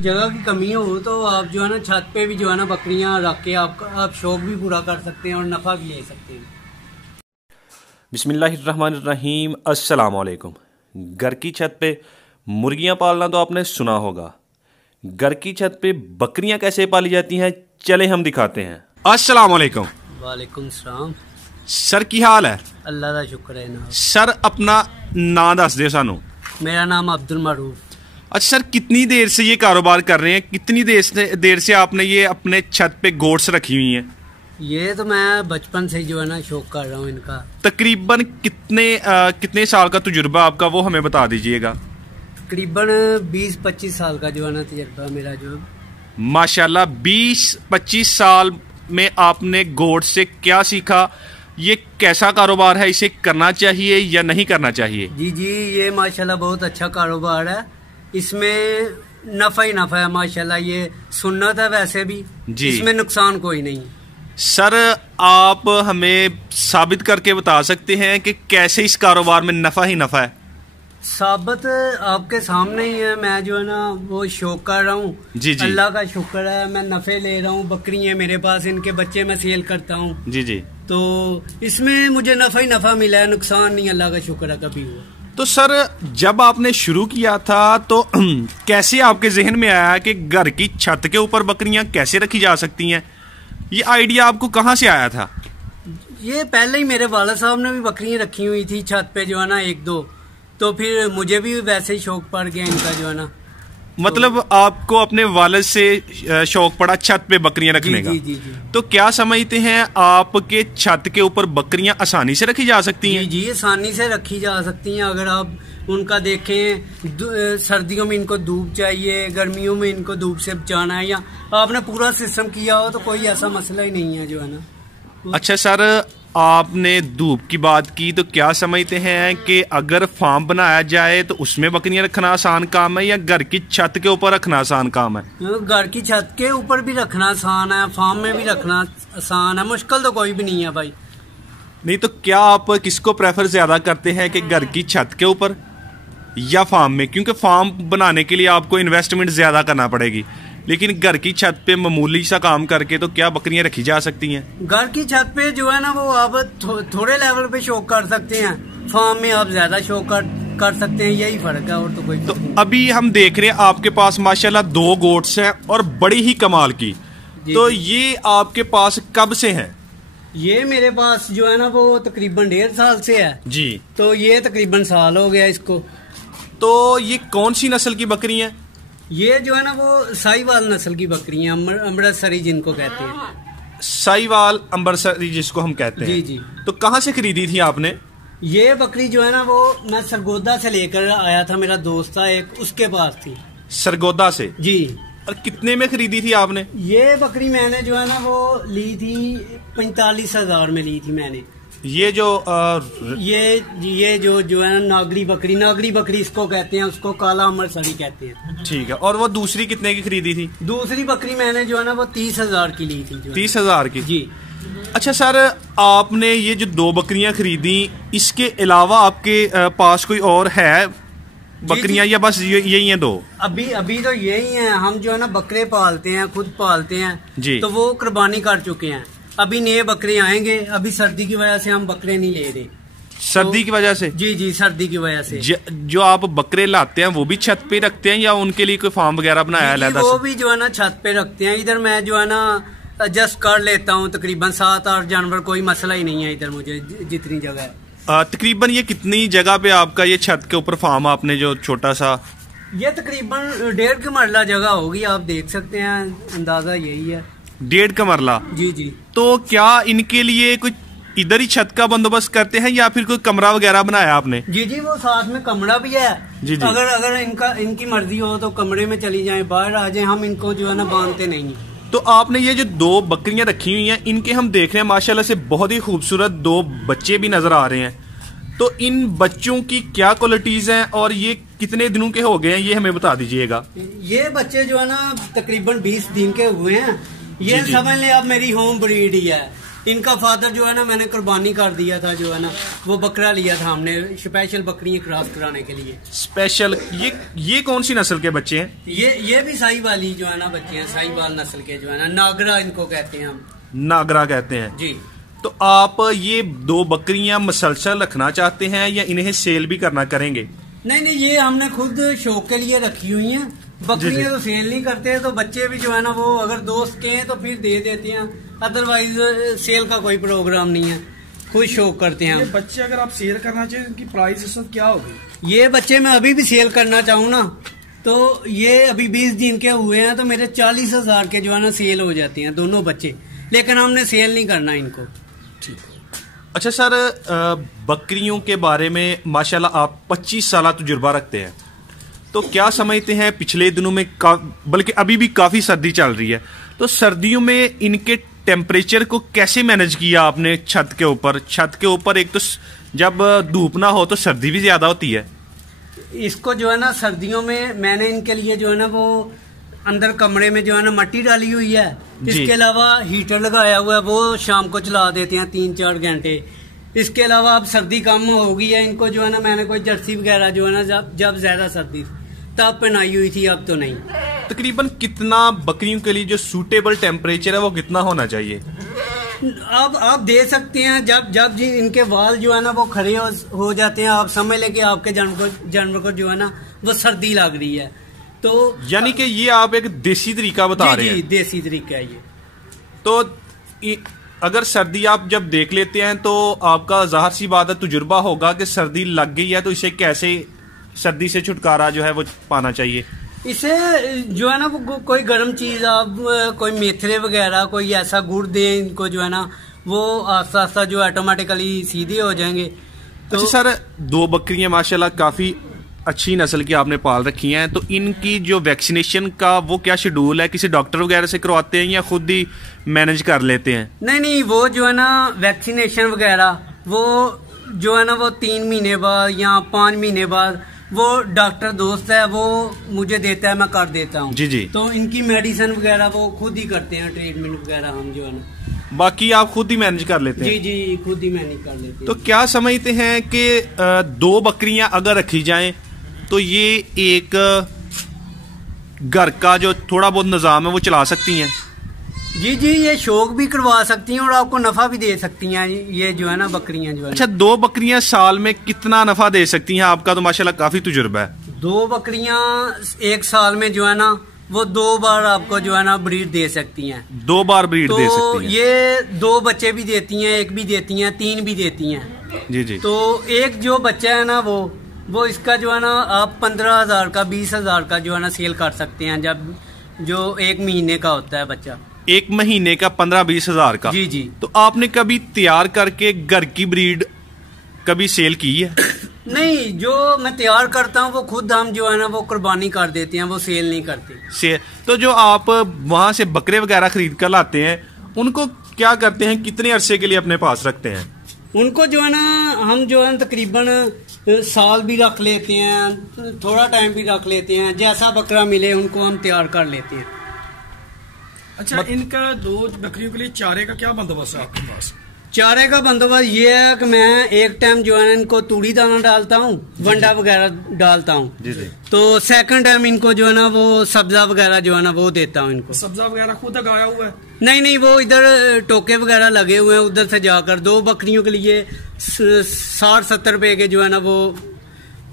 जगह की कमी हो तो आप जो है ना छत पे भी जो है ना बकरियां रख के आप शौक भी पूरा कर सकते हैं और नफा भी ले सकते हैं। बिस्मिल्लाहिर्रहमानिर्रहीम, अस्सलाम वालेकुम। घर की छत पे मुर्गियां पालना तो आपने सुना होगा। घर की छत पे बकरियां कैसे पाली जाती हैं, चले हम दिखाते हैं। अस्सलाम वालेकुम। वालेकुम सलाम। सर की हाल है? अल्लाह का शुक्र है ना। सर अपना नाम दस दे सानू। मेरा नाम अब्दुल मरूफ। अच्छा सर, कितनी देर से ये कारोबार कर रहे हैं? कितनी देर से आपने ये अपने छत पे गोट्स रखी हुई हैं? ये तो मैं बचपन से जो है ना शौक कर रहा हूँ इनका। तकरीबन कितने साल का तजुर्बा आपका, वो हमें बता दीजिएगा। तकरीबन 20-25 साल का जो है ना तजुर्बा मेरा जो। माशाल्लाह, 20-25 साल में आपने गोट से क्या सीखा? ये कैसा कारोबार है? इसे करना चाहिए या नहीं करना चाहिए? जी जी, ये माशाल्लाह बहुत अच्छा कारोबार है। इसमें नफा ही नफा है माशाल्लाह। ये सुन्नत है वैसे भी जी। इसमें नुकसान कोई नहीं। सर, आप हमें साबित करके बता सकते हैं कि कैसे इस कारोबार में नफा ही नफा है? साबित आपके सामने ही है। मैं जो है ना वो शौक कर रहा हूँ। जी जी, अल्लाह का शुक्र है, मैं नफे ले रहा हूँ। बकरी है मेरे पास, इनके बच्चे मैं सेल करता हूँ। जी जी, तो इसमें मुझे नफा ही नफा मिला है, नुकसान नहीं, अल्लाह का शुक्र है कभी हुआ। तो सर, जब आपने शुरू किया था तो कैसे आपके जहन में आया कि घर की छत के ऊपर बकरियां कैसे रखी जा सकती हैं? ये आइडिया आपको कहाँ से आया था? ये पहले ही मेरे वाला साहब ने भी बकरियां रखी हुई थी छत पे जो है ना, एक दो। तो फिर मुझे भी वैसे ही शौक पड़ गया इनका जो है ना। मतलब तो आपको अपने वालिद से शौक पड़ा छत पे बकरियां रखने का? जी। तो क्या समझते हैं, आपके छत के ऊपर बकरियां आसानी से रखी जा सकती हैं? जी, आसानी से रखी जा सकती हैं। अगर आप उनका देखें, सर्दियों में इनको धूप चाहिए, गर्मियों में इनको धूप से बचाना है, या आपने पूरा सिस्टम किया हो तो कोई ऐसा मसला ही नहीं है जो है ना। अच्छा सर, आपने धूप की बात की, तो क्या समझते हैं कि अगर फार्म बनाया जाए तो उसमें बकरियां रखना आसान काम है या घर की छत के ऊपर रखना आसान काम है? घर की छत के ऊपर भी रखना आसान है, फार्म में भी रखना आसान है, मुश्किल तो कोई भी नहीं है भाई। नहीं तो क्या आप किसको प्रेफर ज्यादा करते हैं कि घर की छत के ऊपर या फार्म में? क्योंकि फार्म बनाने के लिए आपको इन्वेस्टमेंट ज्यादा करना पड़ेगी, लेकिन घर की छत पे मामूली सा काम करके तो क्या बकरियां रखी जा सकती हैं? घर की छत पे जो है ना वो आप थोड़े लेवल पे शौक कर सकते हैं, फार्म में आप ज्यादा शौक कर सकते हैं, यही फर्क है और तो कोई। तो अभी हम देख रहे हैं आपके पास माशाल्लाह 2 गोट्स हैं और बड़ी ही कमाल की। तो ये आपके पास कब से हैं? ये मेरे पास जो है ना वो तकरीबन 1.5 साल से है जी। तो ये तकरीबन साल हो गया इसको। तो ये कौन सी नस्ल की बकरी है? ये जो है ना वो साहिवाल नस्ल की बकरियां, अमृतसरी जिनको कहते हैं। साहिवाल अमृतसरी जिसको हम कहते हैं। जी जी। तो कहाँ से खरीदी थी आपने? ये बकरी जो है ना वो मैं सरगोदा से लेकर आया था, मेरा दोस्त था एक, उसके पास थी। सरगोदा से? जी। और कितने में खरीदी थी आपने? ये बकरी मैंने जो है ना वो ली थी 45,000 में ली थी मैंने। ये जो ये जो है ना नागरी बकरी इसको कहते हैं, उसको काला अमृतसरी कहते हैं। ठीक है। और वो दूसरी कितने की खरीदी थी? दूसरी बकरी मैंने जो है ना वो 30,000 की ली थी। 30,000 की? जी। अच्छा सर, आपने ये जो 2 बकरियां खरीदी, इसके अलावा आपके पास कोई और है बकरियां या बस यही हैं 2? अभी तो यही हैं। हम जो है ना बकरे पालते हैं, खुद पालते हैं जी। तो वो कुर्बानी कर चुके हैं। अभी नए बकरे आएंगे। अभी सर्दी की वजह से हम बकरे नहीं ले रहे। सर्दी की वजह से? जी जी, सर्दी की वजह से। जो आप बकरे लाते हैं वो भी छत पे रखते हैं या उनके लिए कोई फार्म वगैरह बनाया है? वो भी जो है ना छत पे रखते हैं। इधर मैं जो है ना एडजस्ट कर लेता हूँ, तकरीबन 7-8 जानवर, कोई मसला ही नहीं है इधर मुझे, जितनी जगह है। तकरीबन ये कितनी जगह पे आपका ये छत के ऊपर फार्म आपने जो छोटा सा? ये तकरीबन 1.5 मरला जगह होगी, आप देख सकते हैं, अंदाजा यही है। 1.5 मरला? जी जी। तो क्या इनके लिए कुछ इधर ही छत का बंदोबस्त करते हैं या फिर कोई कमरा वगैरह बनाया आपने? जी जी, वो साथ में कमरा भी है जी जी। अगर इनकी मर्जी हो तो कमरे में चली जाए, बाहर आ जाए, हम इनको जो है ना बांधते नहीं। तो आपने ये जो 2 बकरियां रखी हुई हैं, इनके हम देख रहे हैं माशाल्लाह से बहुत ही खूबसूरत 2 बच्चे भी नजर आ रहे हैं। तो इन बच्चों की क्या क्वालिटीज हैं और ये कितने दिनों के हो गए हैं, ये हमें बता दीजिएगा। ये बच्चे जो है ना तकरीबन 20 दिन के हुए हैं। ये समझ ले आप मेरी होम ब्रीड ही है। इनका फादर जो है ना मैंने कुर्बानी कर दिया था, जो है ना वो बकरा लिया था हमने स्पेशल बकरियां क्रॉस कराने के लिए। स्पेशल ये कौन सी नस्ल के बच्चे हैं? ये भी साहिवाली जो है ना बच्चे हैं, साहिवाल नस्ल के जो है ना, नागरा इनको कहते हैं हम। नागरा कहते हैं जी। तो आप ये 2 बकरियां मसलसल रखना चाहते हैं या इन्हें सेल भी करना करेंगे? नहीं, ये हमने खुद शौक के लिए रखी हुई हैं। बकरियां तो सेल नहीं करते, तो बच्चे भी जो है ना वो अगर दोस्त के हैं तो फिर दे देते हैं, अदरवाइज सेल का कोई प्रोग्राम नहीं है, खुद शौक करते हैं। ये बच्चे अगर आप सेल करना चाहिए इनकी प्राइस इस वक्त क्या होगी? ये बच्चे मैं अभी भी सेल करना चाहूँ ना तो ये अभी 20 दिन के हुए हैं, तो मेरे 40,000 के जो है ना सेल हो जाते हैं दोनों बच्चे, लेकिन हमने सेल नहीं करना इनको। अच्छा सर, बकरियों के बारे में माशाल्लाह आप 25 साल तजुर्बा रखते हैं, तो क्या समझते हैं पिछले दिनों में बल्कि अभी भी काफ़ी सर्दी चल रही है, तो सर्दियों में इनके टेम्परेचर को कैसे मैनेज किया आपने छत के ऊपर? छत के ऊपर एक तो जब धूप ना हो तो सर्दी भी ज़्यादा होती है। इसको जो है ना सर्दियों में मैंने इनके लिए जो है ना वो अंदर कमरे में जो है ना मट्टी डाली हुई है, इसके अलावा हीटर लगाया हुआ है, वो शाम को चला देते हैं 3-4 घंटे। इसके अलावा अब सर्दी कम होगी है, इनको जो है ना मैंने कोई जर्सी वगैरह जो है ना जब ज्यादा सर्दी तब पहनाई हुई थी, अब तो नहीं। तकरीबन कितना बकरियों के लिए जो सूटेबल टेम्परेचर है वो कितना होना चाहिए? अब आप दे सकते हैं जब जी इनके वाल जो है ना वो खड़े हो जाते हैं, आप समझ लें कि आपके जानवर को जो है ना वो सर्दी लग रही है, तो यानी कि ये आप एक देसी तरीका बता रहे हैं। देसी तरीका है ये। तो अगर सर्दी आप जब देख लेते हैं तो आपका जाहिर सी बात है तजुर्बा होगा कि सर्दी लग गई है, तो इसे कैसे सर्दी से छुटकारा जो है वो पाना चाहिए? इसे जो है ना वो कोई गर्म चीज आप कोई मेथरे वगैरह कोई ऐसा गुड़ दे इनको, जो है ना वो आस्ता आस्ता जो ऑटोमेटिकली सीधे हो जाएंगे। तो अच्छा सर, 2 बकरियां माशाल्लाह काफी अच्छी नस्ल की आपने पाल रखी हैं, तो इनकी जो वैक्सीनेशन का वो क्या शेड्यूल है? किसी डॉक्टर वगैरह से करवाते हैं या खुद ही मैनेज कर लेते हैं? नहीं, वो जो है ना वैक्सीनेशन वगैरह वो जो है ना वो 3 महीने बाद या 5 महीने बाद वो डॉक्टर दोस्त है वो मुझे देता है, मैं कर देता हूँ। जी। तो इनकी मेडिसिन वगैरह वो खुद ही करते हैं, ट्रीटमेंट वगैरह हम जो है ना, बाकी आप खुद ही मैनेज कर लेते हैं? जी, खुद ही मैनेज कर लेते हैं। तो क्या समझते हैं कि 2 बकरियां अगर रखी जाएं तो ये एक घर का जो थोड़ा बहुत निज़ाम है वो चला सकती हैं? जी, ये शौक भी करवा सकती हैं और आपको नफा भी दे सकती हैं, ये जो है ना बकरियां जो है। अच्छा, 2 बकरियां साल में कितना नफा दे सकती हैं? आपका तो माशाल्लाह काफी तजुर्बा है। 2 बकरियां एक साल में जो है ना वो 2 बार आपको जो है ना ब्रीड दे सकती हैं। 2 बार ब्रीड दे सकती हैं? ये 2 बच्चे भी देती हैं, 1 भी देती हैं, 3 भी देती हैं। जी। तो एक जो बच्चा है ना वो इसका जो है ना आप 15,000 का 20,000 का जो है ना सेल कर सकते हैं, जब जो 1 महीने का होता है बच्चा। 1 महीने का 15-20 हजार का? जी। तो आपने कभी तैयार करके घर की ब्रीड कभी सेल की है? नहीं, जो मैं तैयार करता हूँ वो खुद हम जो है ना वो कुर्बानी कर देते हैं, वो सेल नहीं करते। तो जो आप वहाँ से बकरे वगैरह खरीद कर लाते हैं उनको क्या करते हैं, कितने अरसे के लिए अपने पास रखते हैं? उनको जो है ना हम जो है तकरीबन साल भी रख लेते हैं, थोड़ा टाइम भी रख लेते हैं, जैसा बकरा मिले उनको हम तैयार कर लेते हैं। अच्छा, इनका 2 बकरियों के लिए चारे का क्या बंदोबस्त है आपके पास? चारे का बंदोबस्त ये है कि मैं एक टाइम जो है इनको तूड़ी दाना डालता हूँ, वंडा वगैरह डालता हूँ। तो सेकंड टाइम इनको जो है ना वो सब्जा वगैरह जो है ना वो देता हूँ इनको। सब्जा वगैरह खुद लगाया हुआ है? नहीं, वो इधर टोके वगैरह लगे हुए हैं, उधर से जाकर 2 बकरियों के लिए 60-70 रुपए के जो है ना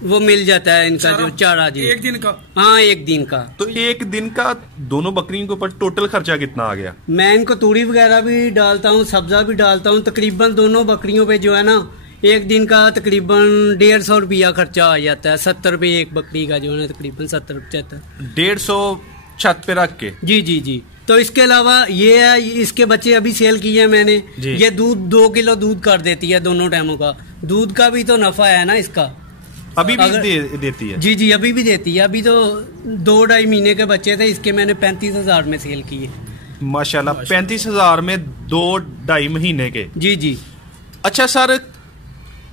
वो मिल जाता है इनका जो चारा। जी, 1 दिन का? हाँ, 1 दिन का। तो 1 दिन का दोनों बकरियों के ऊपर टोटल खर्चा कितना आ गया? मैं इनको तूड़ी वगैरह भी डालता हूँ, सब्जा भी डालता हूँ, तकरीबन दोनों बकरियों पे जो है ना 1 दिन का तकरीबन 150 रुपया खर्चा आ जाता है। 70 रुपये एक बकरी का जो है ना, तकरीबन 70-75। 150 छत पे रख के? जी। तो इसके अलावा ये है, इसके बच्चे अभी सेल किए हैं मैंने। ये दूध 2 किलो दूध कर देती है दोनों टाइमों का। दूध का भी तो नफा है ना इसका। अभी भी देती है? जी, अभी भी देती है। अभी तो 2-2.5 महीने के बच्चे थे, इसके मैंने 35,000 में सेल किए। माशाल्लाह, 35,000 में 2-2.5 महीने के? जी। अच्छा सर,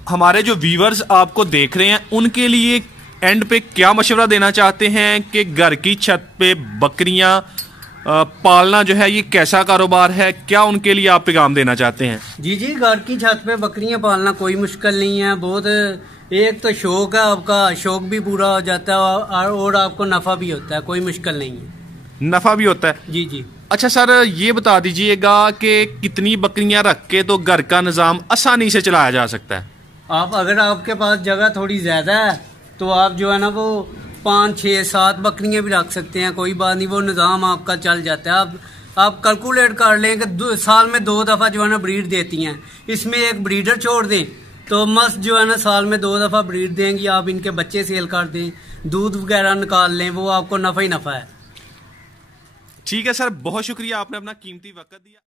हमारे जो व्यूअर्स आपको देख रहे हैं उनके लिए एंड पे क्या मशवरा देना चाहते हैं कि घर की छत पे बकरियां पालना जो है ये कैसा कारोबार है, क्या उनके लिए आप पैगाम देना चाहते हैं? जी जी, घर की छत पे बकरियां पालना कोई मुश्किल नहीं है। बहुत एक तो शौक है, आपका शौक भी पूरा हो जाता है और आपको नफा भी होता है, कोई मुश्किल नहीं है। नफा भी होता है? जी जी। अच्छा सर, ये बता दीजिएगा कि कितनी बकरियां रख के तो घर का निज़ाम आसानी से चलाया जा सकता है? आप अगर आपके पास जगह थोड़ी ज्यादा है तो आप जो है ना वो 5, 6, 7 बकरियां भी रख सकते हैं, कोई बात नहीं, वो निज़ाम आपका चल जाता है। आप कैलकुलेट कर लें कि साल में 2 दफ़ा जो है ना ब्रीड देती हैं, इसमें एक ब्रीडर छोड़ दें तो मस्त जो है ना साल में 2 दफ़ा ब्रीड देंगी। आप इनके बच्चे सेल कर दें, दूध वगैरह निकाल लें, वो आपको नफा ही नफा है। ठीक है सर, बहुत शुक्रिया, आपने अपना कीमती वक्त दिया।